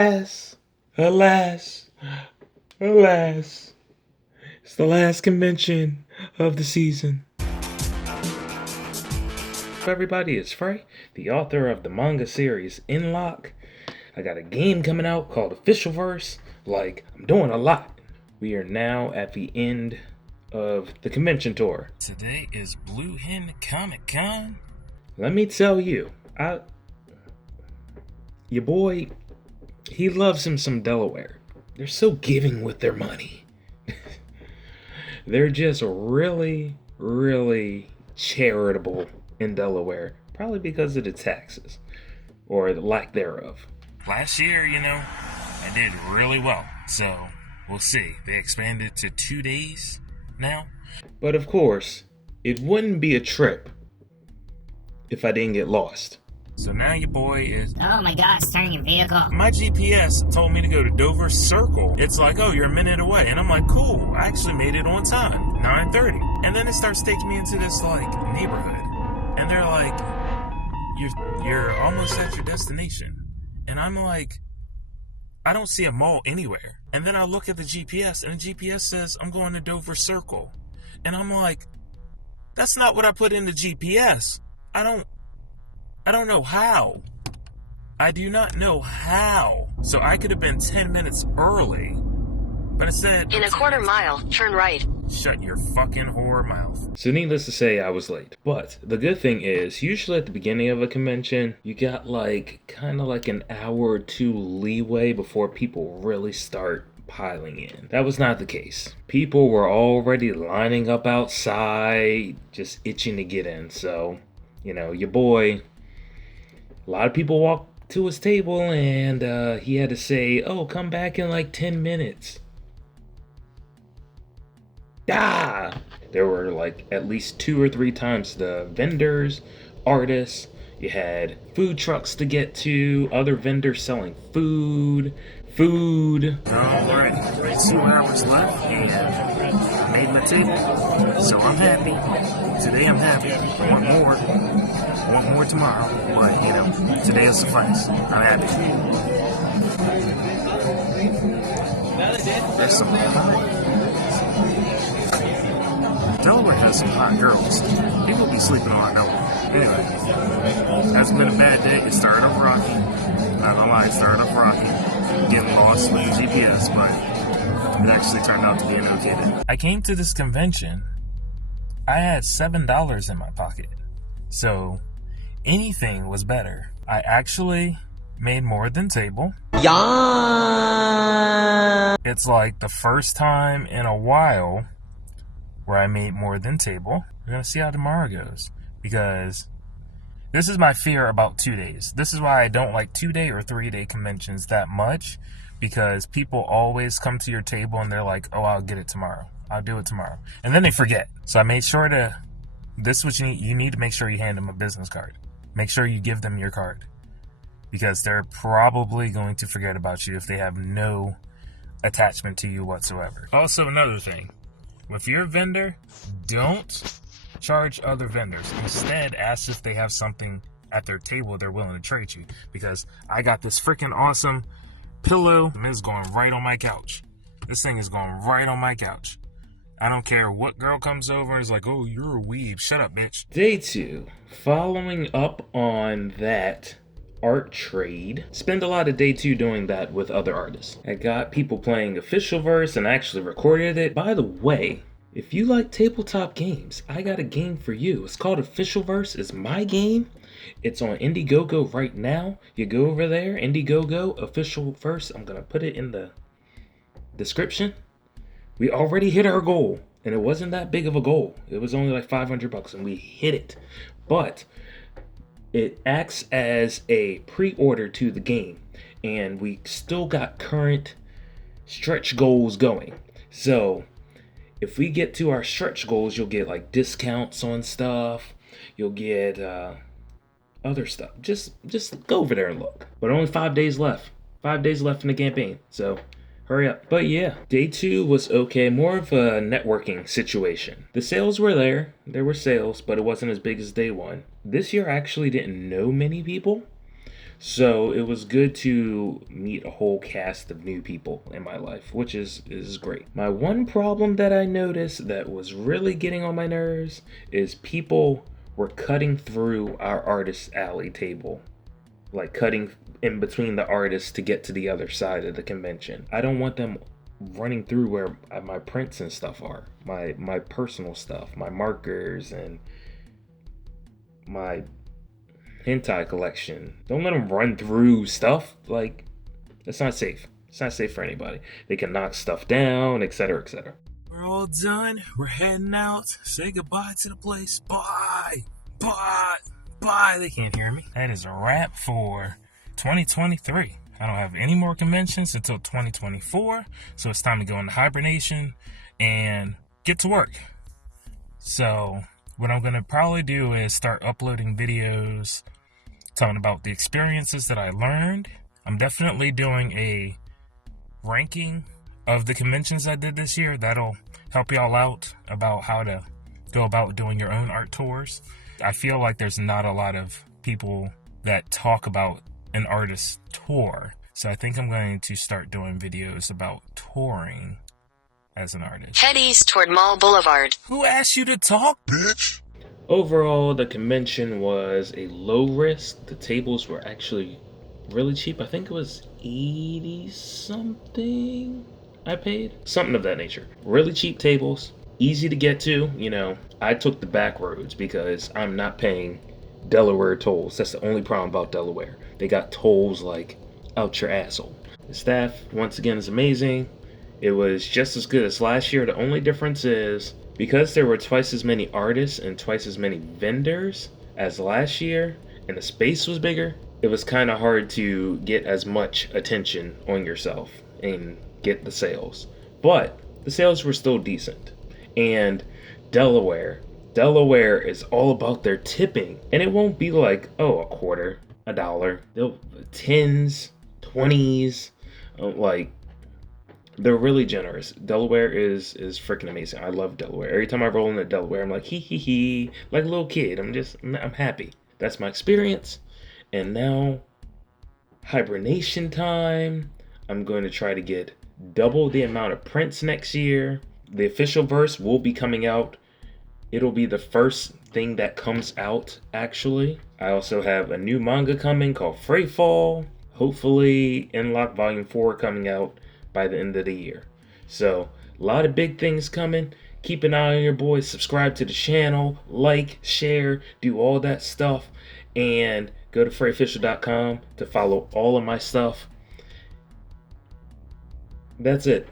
Alas, alas, alas. It's the last convention of the season. Everybody, it's Frey, the author of the manga series In Lock. I got a game coming out called OFFICIALVERSE. I'm doing a lot. We are now at the end of the convention tour. Today is Blue Hen Comic Con. Let me tell you, your boy, he loves him some Delaware. They're so giving with their money. They're just really, really charitable in Delaware. Probably because of the taxes, or the lack thereof. Last year, I did really well. So, we'll see. They expanded to 2 days now. But of course, it wouldn't be a trip if I didn't get lost. So now your boy is... Oh my God, starting your vehicle. My GPS told me to go to Dover Circle. It's like, oh, you're a minute away. And I'm like, cool. I actually made it on time. 9:30. And then it starts taking me into this, neighborhood. And they're like, you're almost at your destination. And I'm like, I don't see a mall anywhere. And then I look at the GPS, and the GPS says I'm going to Dover Circle. And I'm like, that's not what I put in the GPS. I don't know how. I do not know how. So I could have been 10 minutes early, but instead... In a quarter mile, turn right. Shut your fucking whore mouth. So needless to say, I was late. But the good thing is, usually at the beginning of a convention, you got kind of an hour or two leeway before people really start piling in. That was not the case. People were already lining up outside, just itching to get in. So, your boy... A lot of people walked to his table and he had to say, oh, come back in 10 minutes. There were at least 2 or 3 times the vendors, artists, you had food trucks to get to, other vendors selling food. Alright, 2 hours left and I made my table. So I'm happy. Today I'm happy. Want more tomorrow, but today will suffice. I'm happy. There's some Delaware has some hot girls. People be sleeping on Delaware. Anyway, hasn't been a bad day. It started off rocky. Not gonna lie, it started off rocky. Getting lost with the GPS, but it actually turned out to be an okay day. I came to this convention. I had $7 in my pocket. So anything was better. I actually made more than table. Yeah. It's the first time in a while where I made more than table. We're gonna see how tomorrow goes, because this is my fear about 2 days. This is why I don't like 2-day or 3-day conventions that much, because people always come to your table and they're like, oh, I'll get it tomorrow. I'll do it tomorrow. And then they forget. So I made sure this is what you need. You need to make sure you hand them a business card. Make sure you give them your card, because they're probably going to forget about you if they have no attachment to you whatsoever. Also, another thing, if you're a vendor, don't charge other vendors. Instead, ask if they have something at their table they're willing to trade you, because I got this freaking awesome pillow. It's going right on my couch. This thing is going right on my couch. I don't care what girl comes over and is like, oh, you're a weeb. Shut up, bitch. Day 2. Following up on that art trade. Spend a lot of day 2 doing that with other artists. I got people playing OFFICIALVERSE and I actually recorded it. By the way, if you like tabletop games, I got a game for you. It's called OFFICIALVERSE. It's my game. It's on Indiegogo right now. You go over there, Indiegogo, OFFICIALVERSE. I'm going to put it in the description. We already hit our goal, and it wasn't that big of a goal. It was only $500, and we hit it. But it acts as a pre-order to the game, and we still got current stretch goals going. So if we get to our stretch goals, you'll get discounts on stuff. You'll get other stuff. Just go over there and look. But only 5 days left. 5 days left in the campaign. So hurry up. But yeah, day 2 was okay. More of a networking situation. The sales were there. There were sales, but it wasn't as big as day 1. This year I actually didn't know many people. So it was good to meet a whole cast of new people in my life, which is great. My one problem that I noticed that was really getting on my nerves is people were cutting through our artist alley table, like cutting in between the artists to get to the other side of the convention. I don't want them running through where my prints and stuff are, my personal stuff, my markers and my hentai collection. Don't let them run through stuff. Like, that's not safe. It's not safe for anybody. They can knock stuff down, etc., etc. We're all done. We're heading out. Say goodbye to the place. Bye. Bye. Bye. They can't hear me. That is a wrap for 2023. I don't have any more conventions until 2024. So it's time to go into hibernation and get to work. So what I'm going to probably do is start uploading videos talking about the experiences that I learned. I'm definitely doing a ranking of the conventions I did this year. That'll help y'all out about how to go about doing your own art tours. I feel like there's not a lot of people that talk about an artist tour. So I think I'm going to start doing videos about touring as an artist. Head east toward Mall Boulevard. Who asked you to talk, bitch? Overall, the convention was a low risk. The tables were actually really cheap. I think it was 80 something I paid. Something of that nature. Really cheap tables. Easy to get to. You know, I took the back roads because I'm not paying Delaware tolls. That's the only problem about Delaware. They got tolls like out your asshole. The staff, once again, is amazing. It was just as good as last year. The only difference is because there were twice as many artists and twice as many vendors as last year, and the space was bigger, it was kind of hard to get as much attention on yourself and get the sales. But the sales were still decent. And Delaware is all about their tipping. And it won't be like, oh, a quarter, $1. They'll tens, 20s, like, they're really generous. Delaware is freaking amazing. I love Delaware. Every time I roll into Delaware, I'm like, hee hee hee, like a little kid. I'm happy. That's my experience. And now, hibernation time. I'm going to try to get double the amount of prints next year. The official verse will be coming out. It'll be the first thing that comes out, actually. I also have a new manga coming called Freyfall. Hopefully, Inlock Volume 4 coming out by the end of the year. So, a lot of big things coming. Keep an eye on your boys. Subscribe to the channel. Like, share, do all that stuff. And go to freyofficial.com to follow all of my stuff. That's it.